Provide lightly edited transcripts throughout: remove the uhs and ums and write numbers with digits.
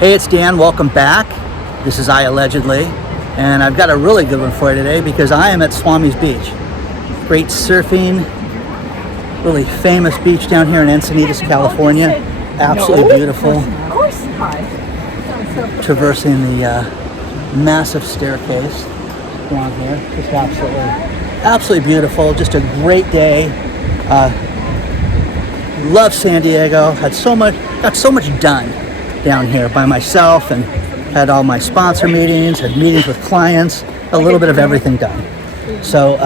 Hey, it's Dan. Welcome back. This is iAllegedly, and I've got a really good one for you today because I am at Swami's Beach. Great surfing, really famous beach down here in Encinitas, California. Absolutely beautiful. Traversing the massive staircase down here. Just absolutely beautiful. Just a great day. Love San Diego. Got so much done down here by myself, and had all my sponsor meetings, had meetings with clients, a little bit of everything done. So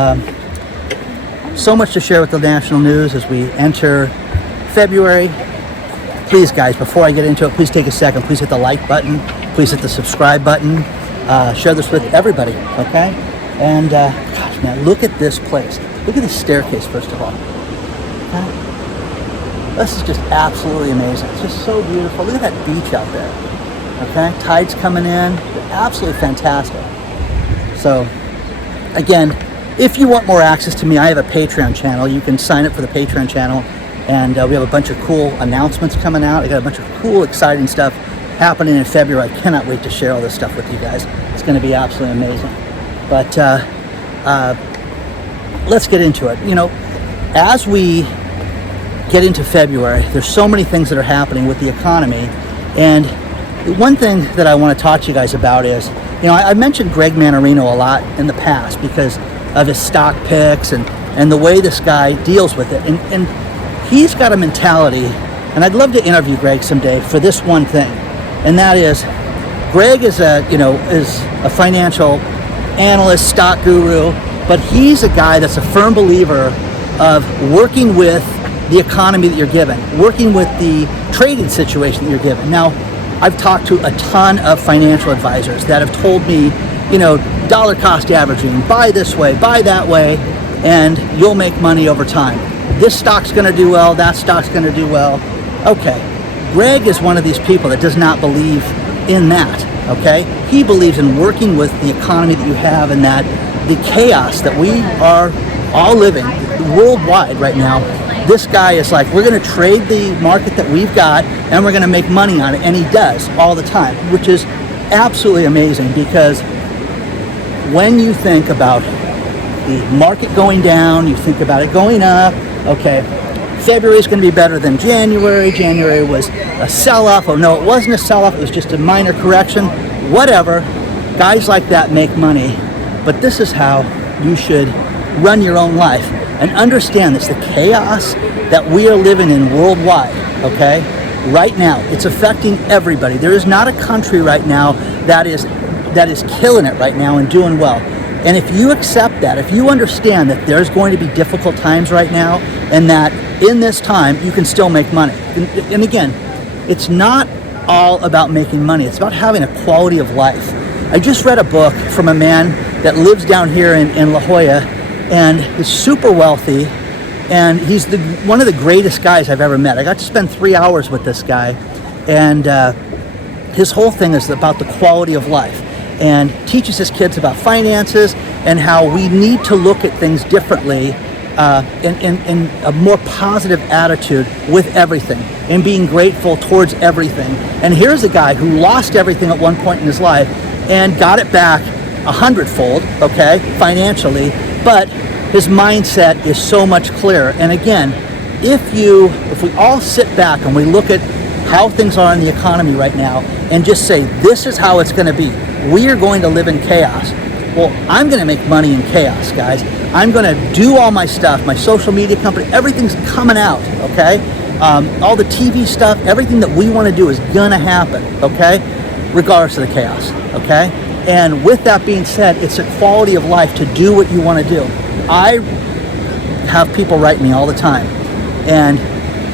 much to share with the national news as we enter February. Please, guys, before I get into it, please take a second. Please hit the like button. Please hit the subscribe button. Share this with everybody, okay? And gosh, man, look at this place. Look at the staircase, first of all. Okay? This is just absolutely amazing. It's just so beautiful. Look at that beach out there. Okay, tide's coming in. Absolutely fantastic. So, again, if you want more access to me, I have a Patreon channel. You can sign up for the Patreon channel, and we have a bunch of cool announcements coming out. I got a bunch of cool, exciting stuff happening in February. I cannot wait to share all this stuff with you guys. It's going to be absolutely amazing. But let's get into it. You know, as we get into February, there's so many things that are happening with the economy, and one thing that I want to talk to you guys about is, you know, I mentioned Greg Manarino a lot in the past because of his stock picks and the way this guy deals with it, and he's got a mentality, and I'd love to interview Greg someday for this one thing, and that is, Greg is a financial analyst, stock guru, but he's a guy that's a firm believer of working with the economy that you're given, working with the trading situation that you're given. Now, I've talked to a ton of financial advisors that have told me, you know, dollar cost averaging, buy this way, buy that way, and you'll make money over time. This stock's going to do well, that stock's going to do well. Okay, Greg is one of these people that does not believe in that, okay? He believes in working with the economy that you have, and that the chaos that we are all living worldwide right now. This guy is like, we're going to trade the market that we've got and we're going to make money on it. And he does all the time, which is absolutely amazing, because when you think about the market going down, you think about it going up. Okay, February is going to be better than January. January was a sell-off. Oh no, it wasn't a sell-off. It was just a minor correction. Whatever. Guys like that make money. But this is how you should run your own life. And understand this, the chaos that we are living in worldwide, okay? Right now, it's affecting everybody. There is not a country right now that is killing it right now and doing well. And if you accept that, if you understand that there's going to be difficult times right now, and that in this time you can still make money. And again, it's not all about making money. It's about having a quality of life. I just read a book from a man that lives down here in La Jolla, and he's super wealthy, and he's one of the greatest guys I've ever met. I got to spend 3 hours with this guy, and his whole thing is about the quality of life, and teaches his kids about finances and how we need to look at things differently, in a more positive attitude with everything, and being grateful towards everything. And here's a guy who lost everything at one point in his life and got it back 100-fold, okay, financially, but his mindset is so much clearer. And again, if we all sit back and we look at how things are in the economy right now and just say, this is how it's going to be. We are going to live in chaos. Well, I'm going to make money in chaos, guys. I'm going to do all my stuff, my social media company, everything's coming out, okay? All the TV stuff, everything that we want to do is going to happen, okay? Regardless of the chaos, okay? And with that being said, it's a quality of life to do what you want to do. I have people write me all the time, and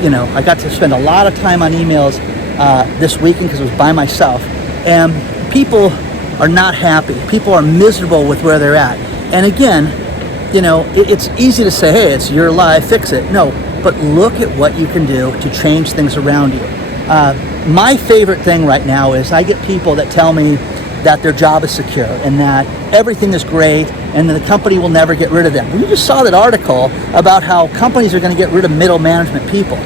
you know, I got to spend a lot of time on emails this weekend because it was by myself, and people are not happy. People are miserable with where they're at. And again, you know, it's easy to say, hey, it's your life, fix it. No, but look at what you can do to change things around you. My favorite thing right now is I get people that tell me that their job is secure and that everything is great and that the company will never get rid of them. We just saw that article about how companies are going to get rid of middle management people.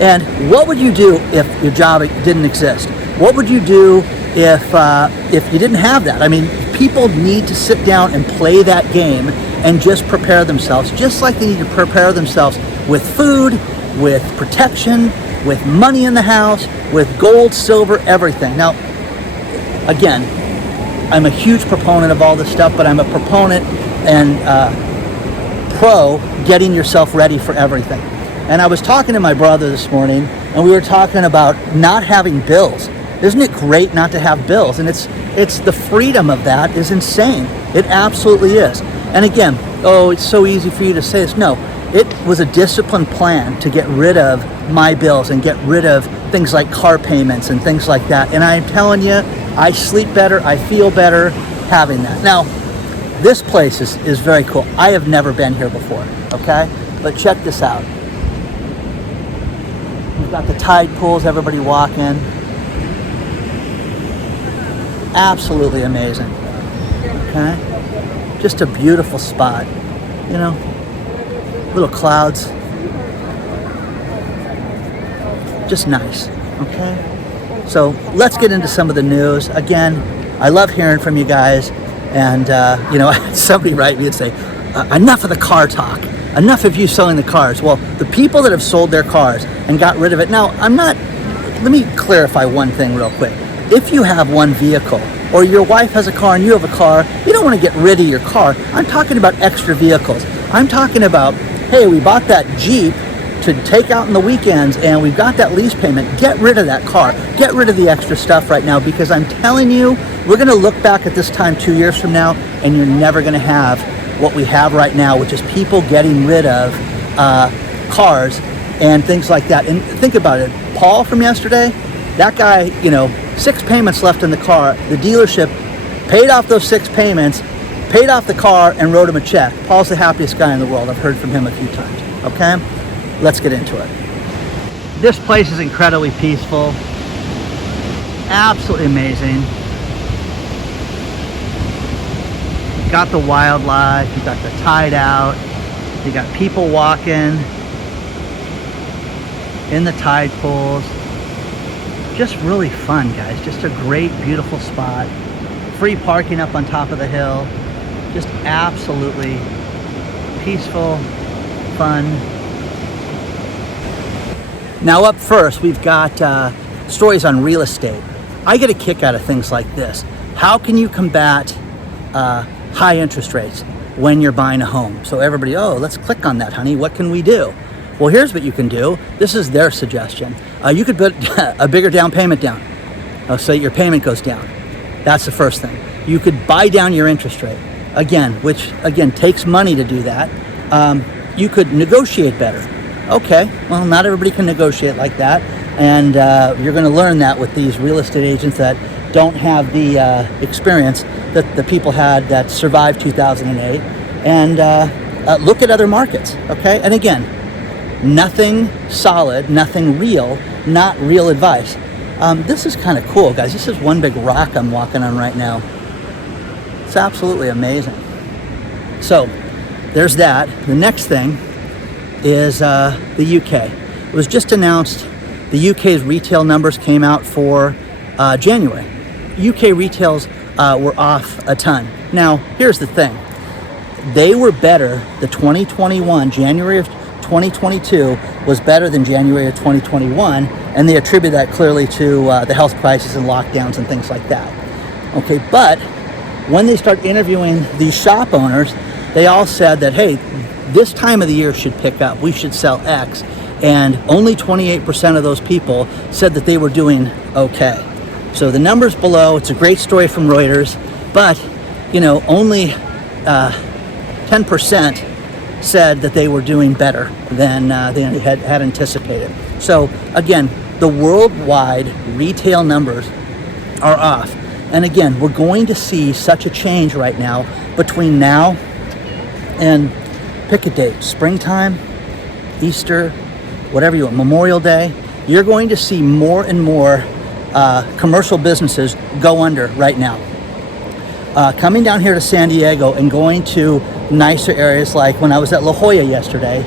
And what would you do if your job didn't exist? What would you do if you didn't have that? I mean, people need to sit down and play that game and just prepare themselves, just like they need to prepare themselves with food, with protection, with money in the house, with gold, silver, everything. Now, again, I'm a huge proponent of all this stuff, but I'm a proponent and pro getting yourself ready for everything. And I was talking to my brother this morning, and we were talking about not having bills. Isn't it great not to have bills? And it's the freedom of that is insane. It absolutely is. And again, oh, it's so easy for you to say this. No, it was a disciplined plan to get rid of my bills and get rid of things like car payments and things like that. And I'm telling you, I sleep better, I feel better having that. Now, this place is very cool. I have never been here before, okay? But check this out. We've got the tide pools, everybody walking. Absolutely amazing, okay? Just a beautiful spot, you know? Little clouds. Just nice, okay? So let's get into some of the news. Again, I love hearing from you guys. And, you know, somebody write me and say, enough of the car talk. Enough of you selling the cars. Well, the people that have sold their cars and got rid of it. Now, let me clarify one thing real quick. If you have one vehicle, or your wife has a car and you have a car, you don't want to get rid of your car. I'm talking about extra vehicles. I'm talking about, hey, we bought that Jeep to take out on the weekends and we've got that lease payment. Get rid of that car. Get rid of the extra stuff right now, because I'm telling you, we're going to look back at this time 2 years from now and you're never going to have what we have right now, which is people getting rid of cars and things like that. And think about it. Paul from yesterday, that guy, you know, 6 payments left in the car. The dealership paid off those 6 payments, paid off the car, and wrote him a check. Paul's the happiest guy in the world. I've heard from him a few times. Okay? Let's get into it. This place is incredibly peaceful. Absolutely amazing. You've got the wildlife. You've got the tide out. You got people walking in the tide pools. Just really fun, guys. Just a great, beautiful spot. Free parking up on top of the hill. Just absolutely peaceful, fun. Now up first, we've got stories on real estate. I get a kick out of things like this. How can you combat high interest rates when you're buying a home? So everybody, oh, let's click on that, honey. What can we do? Well, here's what you can do. This is their suggestion. You could put a bigger down payment down, so your payment goes down. That's the first thing. You could buy down your interest rate, which takes money to do that. You could negotiate better. Okay, well, not everybody can negotiate like that, and you're going to learn that with these real estate agents that don't have the experience that the people had that survived 2008. And look at other markets, okay? And again, nothing solid, nothing real, not real advice. This is kind of cool, guys. This is one big rock I'm walking on right now. It's absolutely amazing. So there's that. The next thing is the UK. It was just announced the UK's retail numbers came out for January. UK retails were off a ton. Now, here's the thing. They were better. The 2021, January of 2022 was better than January of 2021, and they attribute that clearly to the health crisis and lockdowns and things like that. Okay, but when they start interviewing these shop owners, they all said that, hey, this time of the year should pick up. We should sell X. And only 28% of those people said that they were doing okay. So the numbers below, it's a great story from Reuters, but, you know, only 10% said that they were doing better than they had anticipated. So again, the worldwide retail numbers are off. And again, we're going to see such a change right now between now and pick a date, springtime, Easter, whatever you want, Memorial Day. You're going to see more and more commercial businesses go under right now. Coming down here to San Diego and going to nicer areas, like when I was at La Jolla yesterday,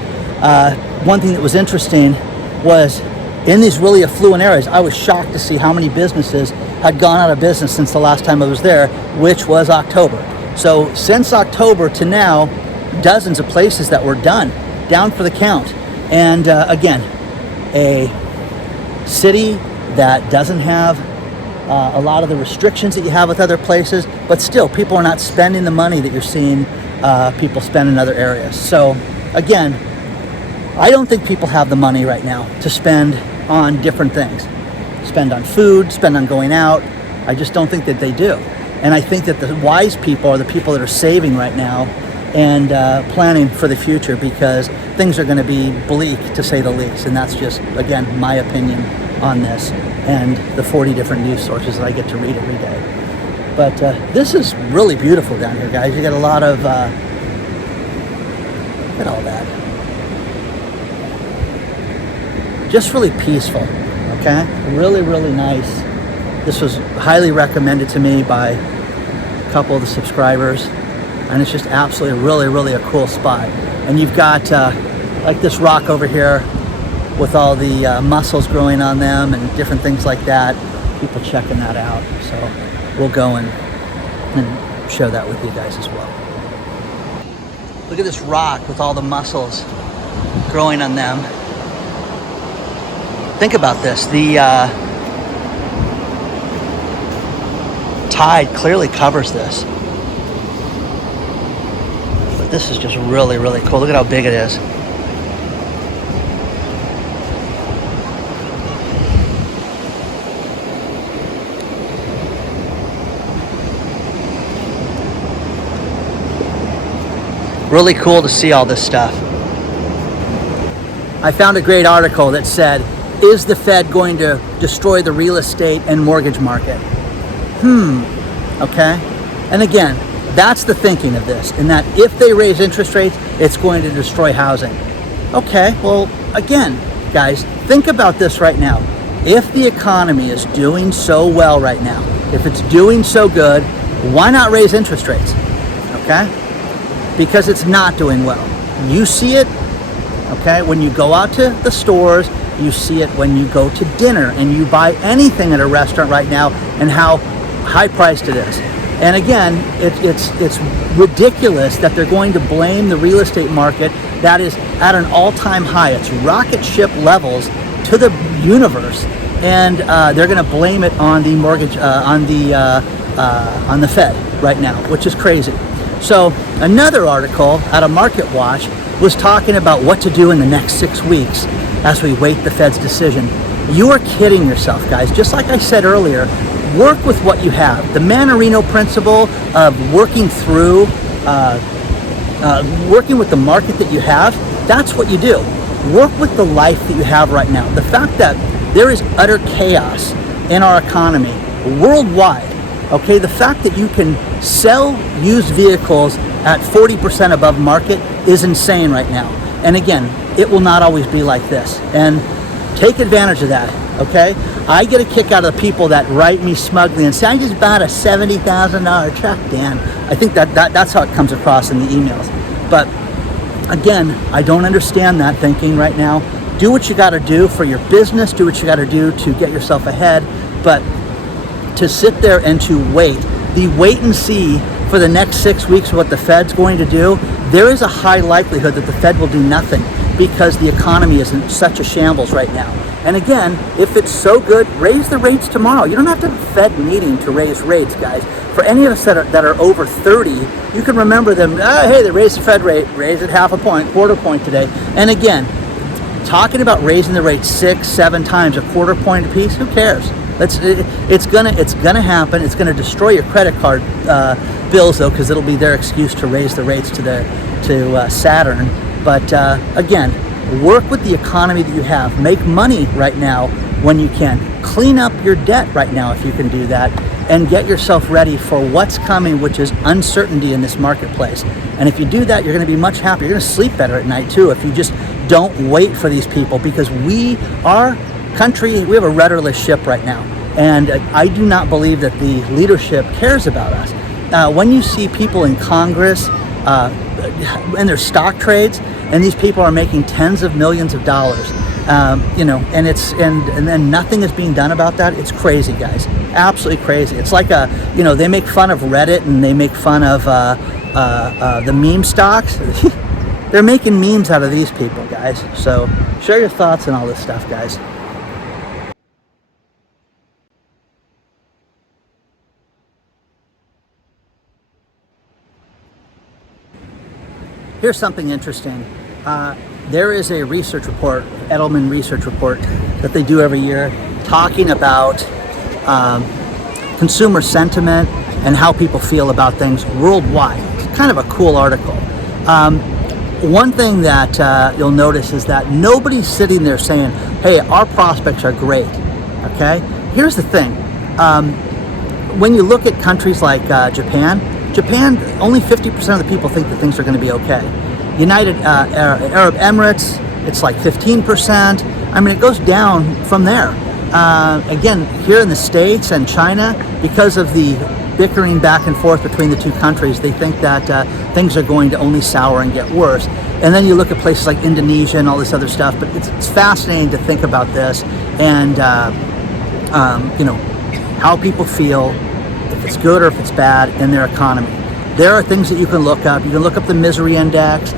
one thing that was interesting was in these really affluent areas, I was shocked to see how many businesses had gone out of business since the last time I was there, which was October. So since October to now, dozens of places that were down for the count. And again, a city that doesn't have a lot of the restrictions that you have with other places, but still people are not spending the money that you're seeing people spend in other areas. So again, I don't think people have the money right now to spend on different things. Spend on food, spend on going out. I just don't think that they do. And I think that the wise people are the people that are saving right now and planning for the future, because things are going to be bleak, to say the least. And that's just, again, my opinion on this and the 40 different news sources that I get to read every day. But this is really beautiful down here, guys. You got a lot of, look at all that. Just really peaceful, okay? Really, really nice. This was highly recommended to me by a couple of the subscribers, and it's just absolutely really a cool spot. And you've got like this rock over here with all the mussels growing on them and different things like that. People checking that out. So we'll go and share that with you guys as well. Look at this rock with all the mussels growing on them. Think about this. The tide clearly covers this. But this is just really cool. Look at how big it is. Really cool to see all this stuff. I found a great article that said, is the Fed going to destroy the real estate and mortgage market? Okay. And again, that's the thinking of this, in that if they raise interest rates, it's going to destroy housing. Okay, well, again, guys, think about this right now. If the economy is doing so well right now, if it's doing so good, why not raise interest rates? Okay? Because it's not doing well. You see it, okay, when you go out to the stores. You see it when you go to dinner and you buy anything at a restaurant right now, and how high priced it is. And again, it's ridiculous that they're going to blame the real estate market that is at an all-time high. It's rocket ship levels to the universe, and they're going to blame it on the mortgage, on the Fed right now, which is crazy. So another article out of Market Watch was talking about what to do in the next 6 weeks as we wait the Fed's decision. You are kidding yourself, guys. Just like I said earlier, work with what you have. The Manarino principle of working through, working with the market that you have, that's what you do. Work with the life that you have right now. The fact that there is utter chaos in our economy worldwide, okay, the fact that you can sell used vehicles at 40% above market is insane right now. And again, it will not always be like this. And take advantage of that, okay? I get a kick out of the people that write me smugly and say, I just bought a $70,000 truck, Dan. I think that's how it comes across in the emails. But again, I don't understand that thinking right now. Do what you got to do for your business. Do what you got to do to get yourself ahead. But to sit there and to wait, the wait and see for the next 6 weeks what the Fed's going to do, there is a high likelihood that the Fed will do nothing, because the economy is in such a shambles right now. And again, if it's so good, raise the rates tomorrow. You don't have to have a Fed meeting to raise rates, guys. For any of us that are over 30, you can remember them, hey, they raised the Fed rate, raise it half a point, quarter point today. And again, talking about raising the rate 6, 7 times, a quarter point apiece, who cares? It's gonna happen. It's gonna destroy your credit card bills, though, because it'll be their excuse to raise the rates to Saturn. But again, work with the economy that you have. Make money right now when you can. Clean up your debt right now if you can do that, and get yourself ready for what's coming, which is uncertainty in this marketplace. And if you do that, you're going to be much happier. You're going to sleep better at night too if you just don't wait for these people, because our country, we have a rudderless ship right now, and I do not believe that the leadership cares about us. When you see people in Congress and their stock trades, and these people are making tens of millions of dollars, You know, and then nothing is being done about that. It's crazy, guys. Absolutely crazy. It's like you know, they make fun of Reddit and they make fun of the meme stocks. They're making memes out of these people, guys. So share your thoughts on all this stuff, guys. Here's something interesting. There is a research report, Edelman research report, that they do every year talking about consumer sentiment and how people feel about things worldwide. It's kind of a cool article. One thing that you'll notice is that nobody's sitting there saying, hey, our prospects are great, okay? Here's the thing. When you look at countries like Japan, only 50% of the people think that things are going to be okay. United Arab Emirates, it's like 15%. I mean, it goes down from there. Again, here in the States and China, because of the bickering back and forth between the two countries, they think that things are going to only sour and get worse. And then you look at places like Indonesia and all this other stuff, but it's fascinating to think about this and, you know, how people feel, if it's good or if it's bad in their economy. There are things that you can look up. You can look up the misery index.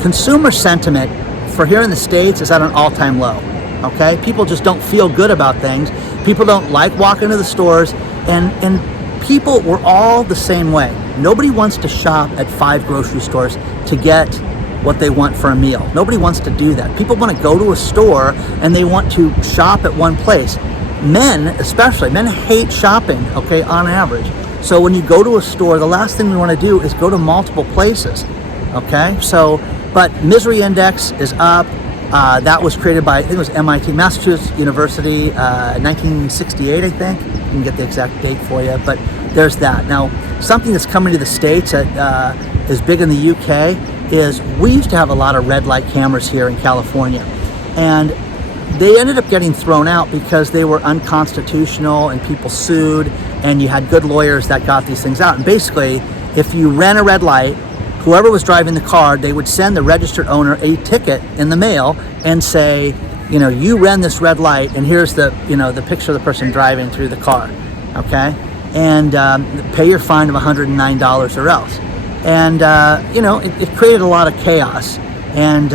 Consumer sentiment for here in the States is at an all-time low, okay? People just don't feel good about things. People don't like walking to the stores, and people, we're all the same way. Nobody wants to shop at 5 grocery stores to get what they want for a meal. Nobody wants to do that. People want to go to a store and they want to shop at one place. Men, especially, men hate shopping, okay, on average. So when you go to a store, the last thing we want to do is go to multiple places, okay? So, but misery index is up. That was created by, I think it was MIT, Massachusetts University, 1968, I think. I can get the exact date for you, but there's that. Now, something that's coming to the States that is big in the UK is we used to have a lot of red light cameras here in California, and they ended up getting thrown out because they were unconstitutional and people sued, and you had good lawyers that got these things out. And basically, if you ran a red light, whoever was driving the car, they would send the registered owner a ticket in the mail and say, you know, you ran this red light, and here's the, you know, the picture of the person driving through the car, okay? And pay your fine of $109 or else. And, you know, it created a lot of chaos. And,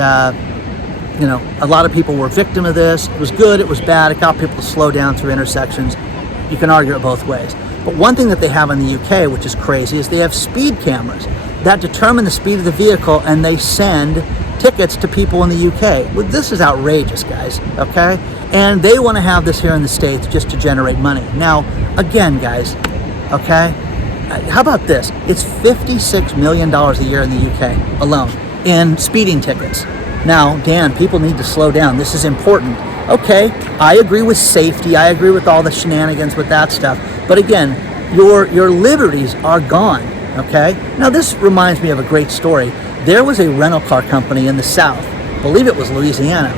you know, a lot of people were victim of this. It was good, it was bad. It got people to slow down through intersections. You can argue it both ways. But one thing that they have in the UK, which is crazy, is they have speed cameras that determine the speed of the vehicle, and they send tickets to people in the UK. Well, this is outrageous, guys, okay? And they want to have this here in the States just to generate money. Now, again, guys, okay? How about this? It's $56 million a year in the UK alone in speeding tickets. Now, Dan, people need to slow down. This is important. Okay, I agree with safety. I agree with all the shenanigans with that stuff. But again, your liberties are gone, okay? Now, this reminds me of a great story. There was a rental car company in the South, I believe it was Louisiana.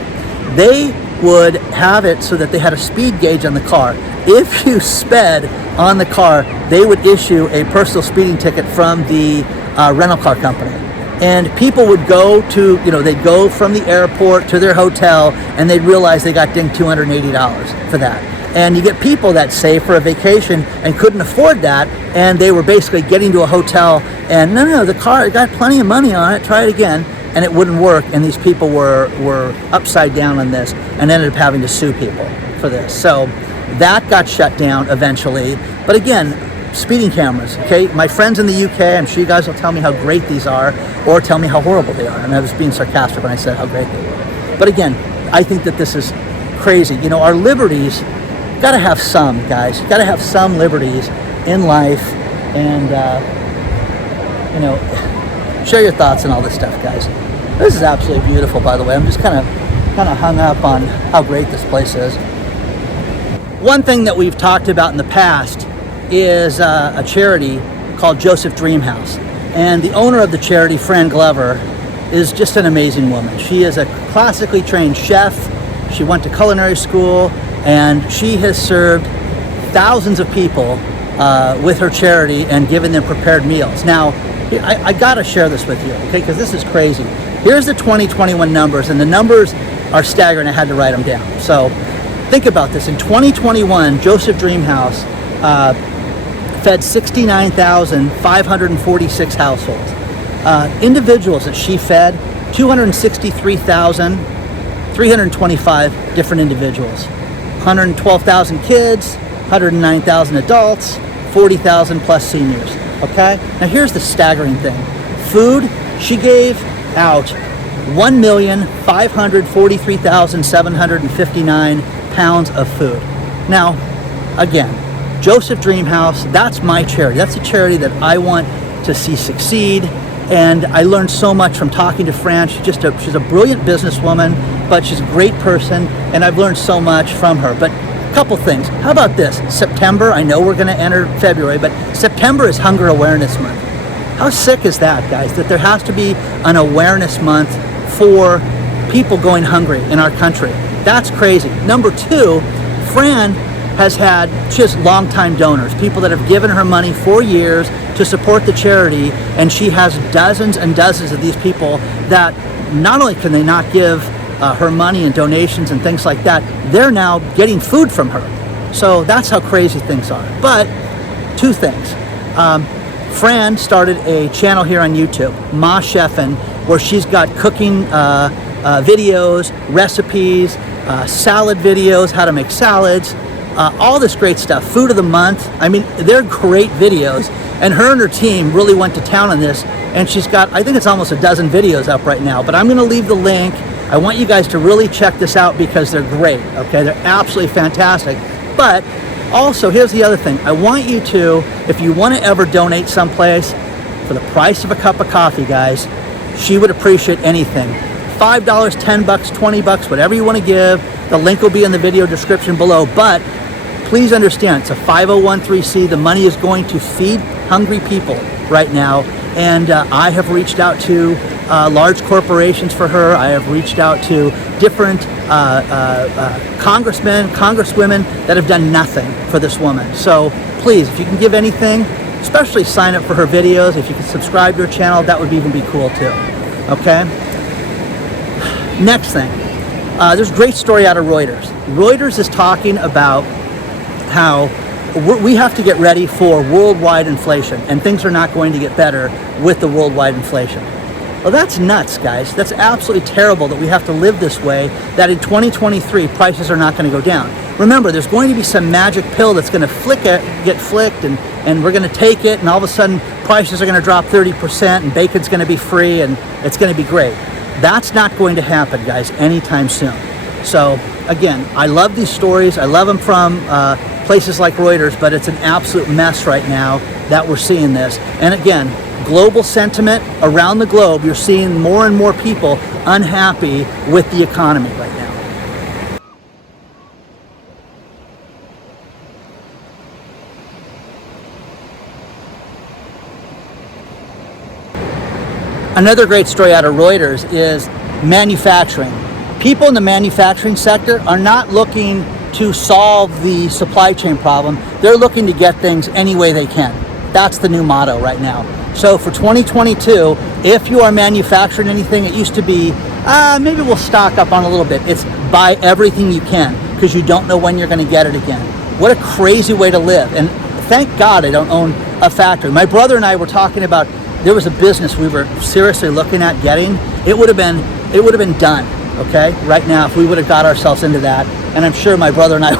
They would have it so that they had a speed gauge on the car. If you sped on the car, they would issue a personal speeding ticket from the rental car company. And people would go to, you know, they'd go from the airport to their hotel, and they'd realize they got dinged $280 for that. And you get people that save for a vacation and couldn't afford that, and they were basically getting to a hotel, and no, the car got plenty of money on it, try it again, and it wouldn't work. And these people were upside down on this and ended up having to sue people for this. So that got shut down eventually. But again, speeding cameras, okay? My friends in the UK, I'm sure you guys will tell me how great these are, or tell me how horrible they are. And I was being sarcastic when I said how great they were. But again, I think that this is crazy. You know, our liberties, got to have some, guys. Got to have some liberties in life. And, you know, share your thoughts on all this stuff, guys. This is absolutely beautiful, by the way. I'm just kind of hung up on how great this place is. One thing that we've talked about in the past is a charity called Joseph Dreamhouse. And the owner of the charity, Fran, is just an amazing woman. She is a classically trained chef. She went to culinary school, and she has served thousands of people with her charity and given them prepared meals. Now, I gotta share this with you, okay, because this is crazy. Here's the 2021 numbers, and the numbers are staggering. I had to write them down. So think about this. In 2021, Joseph Dreamhouse fed 69,546 households. Individuals that she fed, 263,325 different individuals. 112,000 kids, 109,000 adults, 40,000 plus seniors. Okay? Now here's the staggering thing. Food, she gave out 1,543,759 pounds of food. Now, again, Joseph Dreamhouse, that's my charity. That's a charity that I want to see succeed. And I learned so much from talking to Fran. She's a brilliant businesswoman, but she's a great person, and I've learned so much from her. But a couple things. How about this? September, I know we're going to enter February, but September is Hunger Awareness Month. How sick is that, guys, that there has to be an awareness month for people going hungry in our country? That's crazy. Number two, Fran she has longtime donors, people that have given her money for years to support the charity, and she has dozens and dozens of these people that not only can they not give her money and donations and things like that, they're now getting food from her. So that's how crazy things are. But two things. Fran started a channel here on YouTube, Ma Chefin', where she's got cooking videos, recipes, salad videos, how to make salads, all this great stuff, food of the month. I mean, they're great videos, and her team really went to town on this, and she's got, I think it's almost a dozen videos up right now, but I'm going to leave the link. I want you guys to really check this out because they're great, okay? They're absolutely fantastic. But also, here's the other thing. I want you to, if you want to ever donate someplace for the price of a cup of coffee, guys, she would appreciate anything. $5, $10, $20, whatever you want to give. The link will be in the video description below, but please understand, it's a 501(c)(3). The money is going to feed hungry people right now, and I have reached out to large corporations for her. I have reached out to different congressmen, congresswomen that have done nothing for this woman. So please, if you can give anything, especially sign up for her videos. If you can subscribe to her channel, that would even be cool too. Okay? Next thing, there's a great story out of Reuters. Reuters is talking about how we have to get ready for worldwide inflation, and things are not going to get better with the worldwide inflation. Well, that's nuts, guys. That's absolutely terrible that we have to live this way, that in 2023 prices are not going to go down. Remember, there's going to be some magic pill that's going to get flicked, and we're going to take it, and all of a sudden prices are going to drop 30%, and bacon's going to be free, and it's going to be great. That's not going to happen, guys, anytime soon. So again, I love these stories. I love them from places like Reuters, but it's an absolute mess right now that we're seeing this. And again, global sentiment around the globe, you're seeing more and more people unhappy with the economy right now. Another great story out of Reuters is manufacturing. People in the manufacturing sector are not looking to solve the supply chain problem. They're looking to get things any way they can. That's the new motto right now. So for 2022, if you are manufacturing anything, it used to be, maybe we'll stock up on a little bit. It's buy everything you can because you don't know when you're going to get it again. What a crazy way to live. And thank God I don't own a factory. My brother and I were talking about, there was a business we were seriously looking at getting. It would have been done, okay, right now if we would have got ourselves into that. And I'm sure my brother and I,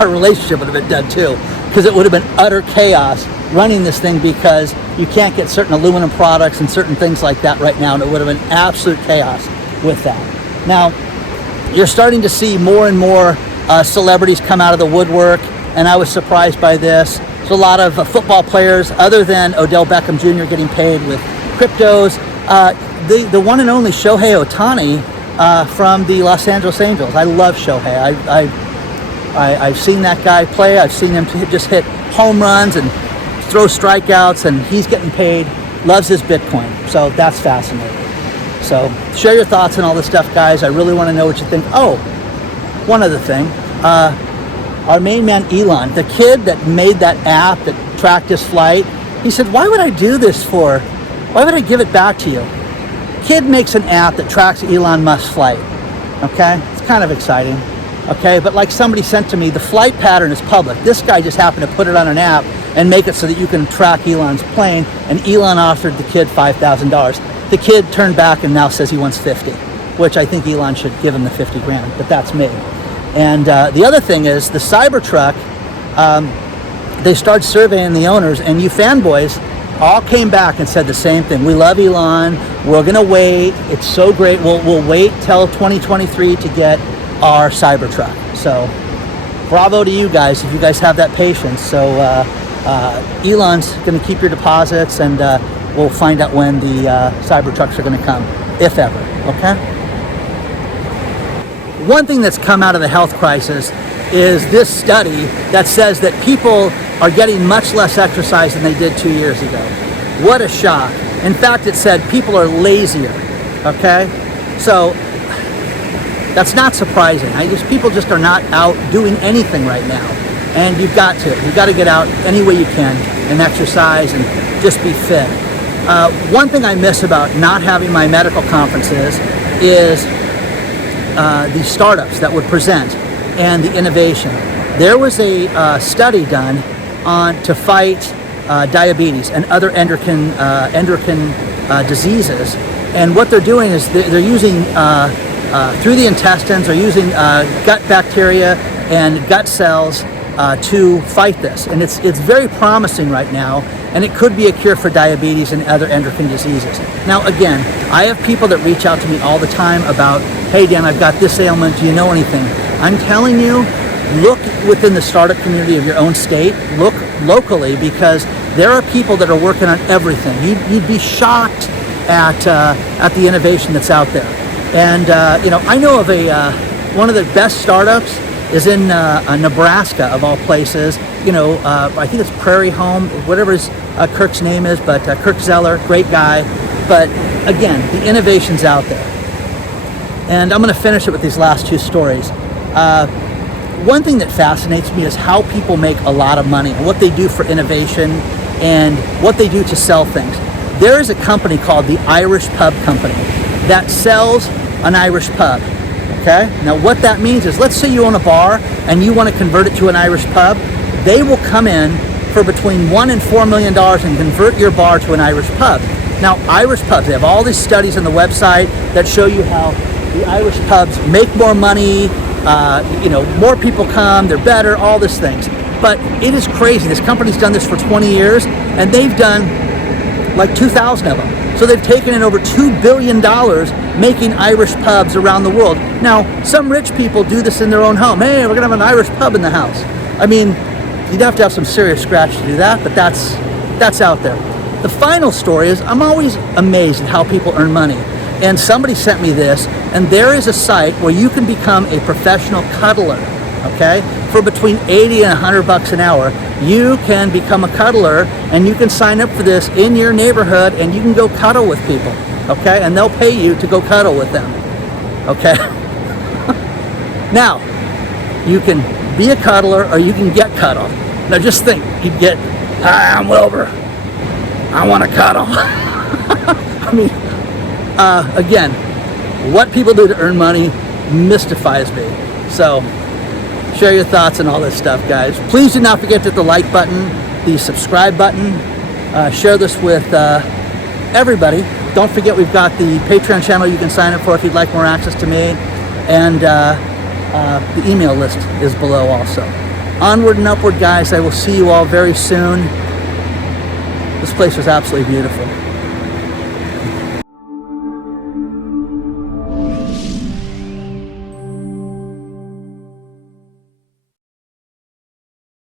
our relationship would have been done too, because it would have been utter chaos running this thing because you can't get certain aluminum products and certain things like that right now, and it would have been absolute chaos with that. Now, you're starting to see more and more celebrities come out of the woodwork, and I was surprised by this. There's a lot of football players, other than Odell Beckham Jr. getting paid with cryptos. The one and only Shohei Ohtani from the Los Angeles Angels. I love Shohei. I've seen that guy play. I've seen him just hit home runs and throw strikeouts, and he's getting paid. Loves his Bitcoin. So that's fascinating. So share your thoughts on all this stuff, guys. I really want to know what you think. Oh, one other thing. Our main man, Elon, the kid that made that app that tracked his flight, he said, why would I do this for? Why would I give it back to you? Kid makes an app that tracks Elon Musk's flight. Okay, it's kind of exciting. Okay, but like somebody sent to me, the flight pattern is public. This guy just happened to put it on an app and make it so that you can track Elon's plane, and Elon offered the kid $5,000. The kid turned back and now says he wants 50, which I think Elon should give him the 50 grand, but that's me. And the other thing is the Cybertruck, they started surveying the owners, and you fanboys all came back and said the same thing. We love Elon, we're gonna wait, it's so great, we'll wait till 2023 to get our Cybertruck. So bravo to you guys if you guys have that patience. So Elon's gonna keep your deposits, and we'll find out when the Cybertrucks are gonna come, if ever, okay? One thing that's come out of the health crisis is this study that says that people are getting much less exercise than they did 2 years ago. What a shock. In fact, it said people are lazier, okay? So that's not surprising. People just are not out doing anything right now. And you've got to get out any way you can and exercise and just be fit. One thing I miss about not having my medical conferences is the startups that would present and the innovation. There was a study done to fight diabetes and other endocrine diseases, and what they're doing is they're using through the intestines, they're using gut bacteria and gut cells to fight this, and it's very promising right now, and it could be a cure for diabetes and other endocrine diseases. Now again, I have people that reach out to me all the time about, hey Dan, I've got this ailment, do you know anything? I'm telling you, look within the startup community of your own state, look locally, because there are people that are working on everything. You'd be shocked at the innovation that's out there. And I know of one of the best startups is in Nebraska, of all places. I think it's Prairie Home, whatever Kirk's name is, but Kirk Zeller, great guy. But again, the innovation's out there. And I'm going to finish it with these last two stories. One thing that fascinates me is how people make a lot of money and what they do for innovation and what they do to sell things. There is a company called the Irish Pub Company that sells an Irish pub. Okay? Now what that means is, let's say you own a bar and you want to convert it to an Irish pub. They will come in for between $1 and $4 million and convert your bar to an Irish pub. Now Irish pubs, they have all these studies on the website that show you how the Irish pubs make more money, more people come, they're better, all these things. But it is crazy. This company's done this for 20 years, and they've done like 2,000 of them. So they've taken in over $2 billion making Irish pubs around the world. Now, some rich people do this in their own home. Hey, we're gonna have an Irish pub in the house. I mean, you'd have to have some serious scratch to do that, but that's out there. The final story is, I'm always amazed at how people earn money. And somebody sent me this, and there is a site where you can become a professional cuddler, okay? For between 80 and $100 an hour, you can become a cuddler, and you can sign up for this in your neighborhood, and you can go cuddle with people, okay? And they'll pay you to go cuddle with them, okay? Now, you can be a cuddler or you can get cuddled. Now just think, you'd get, hi, I'm Wilbur, I want to cuddle. I mean, again, what people do to earn money mystifies me. So share your thoughts on all this stuff, guys. Please do not forget to hit the like button, the subscribe button. Share this with everybody. Don't forget, we've got the Patreon channel you can sign up for if you'd like more access to me. And the email list is below also. Onward and upward, guys. I will see you all very soon. This place was absolutely beautiful.